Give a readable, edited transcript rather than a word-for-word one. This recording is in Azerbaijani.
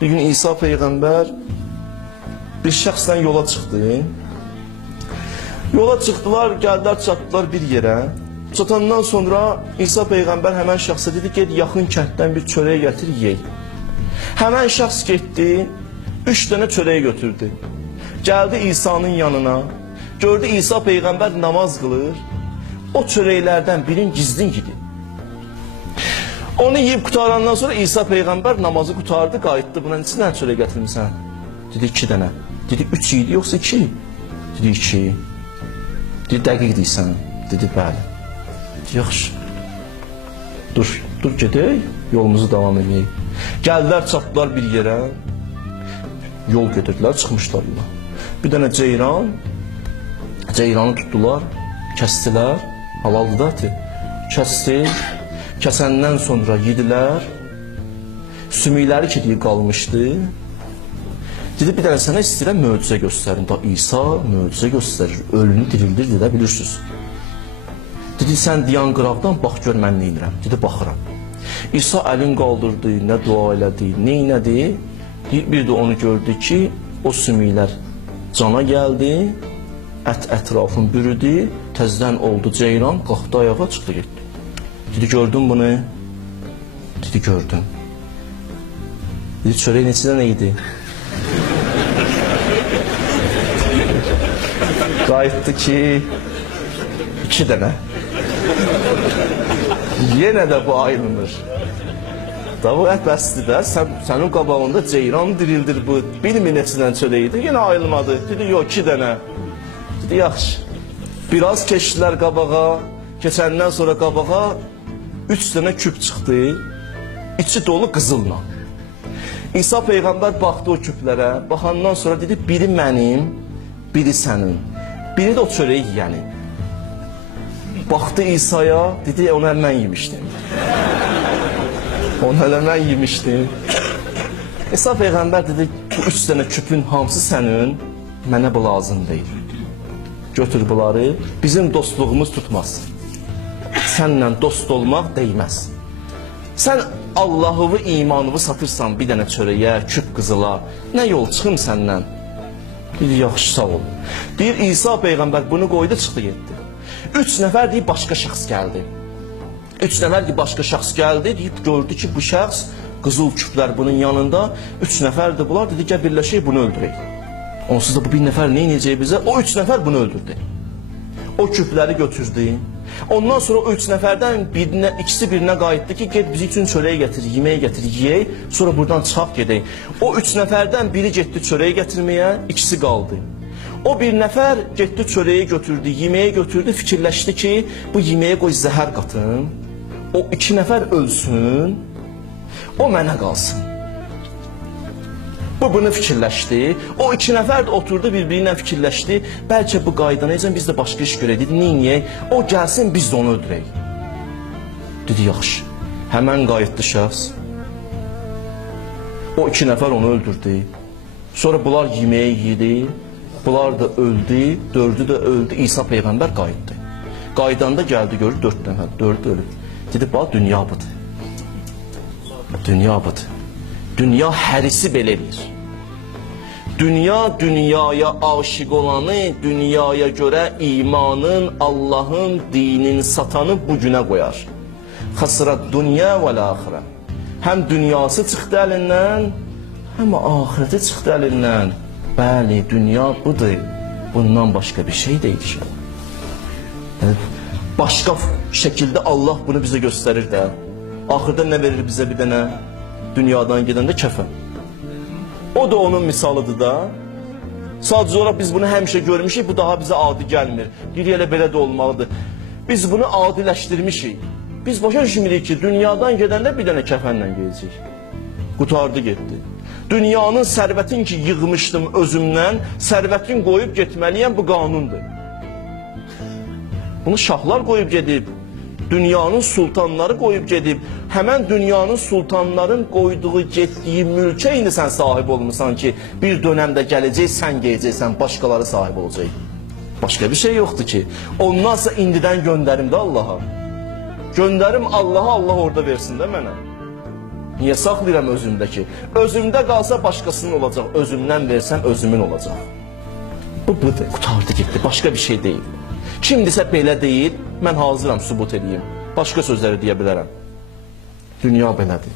Bir gün İsa Peyğəmbər bir şəxslə yola çıxdı. Yola çıxdılar, gəldilər, çatdılar bir yerə. Çatandan sonra İsa Peyğəmbər həmən şəxsə dedi, get yaxın kənddən bir çörək gətir, yey. Həmən şəxs getdi, 3 dənə çörək götürdü. Gəldi İsa'nın yanına, gördü İsa Peyğəmbər namaz qılır. O çörəklərdən birini gizlin yedi. Onu yiyib qutarandan sonra İsa Peyğəmbər namazı qutardı, qayıtdı. Buna neçə dənə çörək gətirmisən? Dedi 2 dənə. Dedi 3 idi, yoxsa 2? Dedi 2. Dedi dəqiq deyirsən. Dedi bəli. Dedi yaxşı. Dur gedək, yolumuzu davam edək. Gəldilər, çatdılar bir yerə. Yol gedirdilər, çıxmışlar yola. Bir dənə ceyranı tutdular, kəstilər. Halaldır da eti. Kəsdi. Kəsəndən sonra yedilər. Sümükləri kediyi qalmışdı. Dedi bir dənə sənə istəyirəm möcüzə göstərin. Da İsa möcüzə göstərir, ölünü dirildir deyə bilirsiniz. Dedi sən diyan qıraqdan bax gör mən nə edirəm. Dedi baxıram. İsa əlin qaldırdı, nə dua elədi, nə elədi. Bir də onu gördü ki, o sümüklər cana gəldi, ətrafını bürüdü, təzdən oldu ceyran, qalxdı ayağa, çıxdı getdi. Dedi gördün bunu? Dedi gördüm. Dedi çörək neçə dənə idi? Qayıtdı ki 2 dənə. Yenə də bu ayrılmır. Da bu ət bəsdir də, sənin qabağında ceyran dirildir bu. Bilmir neçə dənə çörək idi, yenə ayrılmadı. Dedi yox 2 dənə. Dedi yaxşı. Biraz keçdilər qabağa, keçəndən sonra qabağa 3 dənə küp çıxdı, içi dolu qızılla. İsa Peyğəmbər baxdı o küplərə, baxandan sonra dedi, biri mənim, biri sənin, biri də o çörəyi yiyənin. Baxdı İsa'ya, dedi, onu hələ mən yemişdim. Onu hələ mən yemişdim. İsa Peyğəmbər dedi, bu 3 dənə küpün hamısı sənin, mənə bu lazım deyil. Götür bunları, bizim dostluğumuz tutmaz. Sənlə dost olmaq deyməz. Sən Allah'ı, imanını satırsan bir dənə çörəyə, küp qızıla, nə yol çıxım səndən? Deyir, yaxşı, sağ ol. Deyir, İsa Peyğəmbər bunu qoydu, çıxdı, getdi. 3 nəfər deyib, başqa şəxs gəldi. 3 nəfər deyib, başqa şəxs gəldi, deyib, gördü ki, bu şəxs, qızıl küplər bunun yanında, 3 nəfərdir bunlar, dedi, gəl birləşək, bunu öldürək. Onsuz da bu 1 nəfər nə inəcək bizə? O 3 nəfər bunu öldürdü. O küpləri götürdü. Ondan sonra o 3 nəfərdən ikisi birinə qayıtdı ki, get bizi üçün çörək gətir, yemək gətir, yeyək, sonra buradan çıxaq gedək. O 3 nəfərdən biri getdi çörək gətirməyə, ikisi qaldı. O 1 nəfər getdi çörəyi götürdü, yeməyi götürdü, fikirləşdi ki, bu yeməyə qoy zəhər qatım, o 2 nəfər ölsün, o mənə qalsın. Bu bunu fikirləşdi. O 2 nəfər də oturdu, bir-birinə fikirləşdi. Bəlkə bu qaydanayacaq, biz də başqa iş görək. Dedi, neyiniyək? O gəlsin, biz də onu öldürək. Dedi, yaxşı. Həmən qayıtdı şəxs. O 2 nəfər onu öldürdü. Sonra bunlar yeməyi yedi. Bunlar da öldü. 4'ü də öldü. İsa Peyğəmbər qayıtdı. Qaydanda gəldi, görür 4 nəfər. 4'ü ölüb. Dedi, bax, dünya budur. Dünya budur. Dünya hərisi belə edir. Dünya, dünyaya aşiq olanı, dünyaya görə imanın, Allahın, dinin satanı bu günə qoyar. Xəsirət dünya və l-axirə. Həm dünyası çıxdı əlindən, həm ahirəti çıxdı əlindən. Bəli, dünya budur. Bundan başqa bir şey deyil. Başqa şəkildə Allah bunu bizə göstərir də. Axırda nə verir bizə bir dənə? Dünyadan gedəndə kəfən. O da onun misalıdır da. Sadəcə olaraq biz bunu həmişə görmüşük, bu daha bizə adi gəlmir. Deyir, elə belə də olmalıdır. Biz bunu adiləşdirmişik. Biz başa düşmürük ki, dünyadan gedəndə bir dənə kəfənlə gedəcək. Qutardı, getdi. Dünyanın sərvətin ki, yığmışdım özümdən, sərvətin qoyub getməliyəm, bu qanundur. Bunu şahlar qoyub gedib. Dünyanın sultanları qoyub gedib, həmən dünyanın sultanların qoyduğu, getdiyi mülkə indi sən sahib olmuşsan ki, bir dönəmdə gələcək, sən geyəcəksən, başqaları sahib olacaq. Başqa bir şey yoxdur ki. Ondansa indidən göndərim də Allaha. Göndərim Allaha, Allah orada versin də mənə. Niyə saxlayıram özümdəki? Özümdə qalsa başqasının olacaq, özümdən versəm özümün olacaq. Budur, qutardı getdi, başqa bir şey deyil. Kimdisə belə deyil, mən hazıram sübut edeyim. Başqa sözləri deyə bilərəm. Dünya belədir.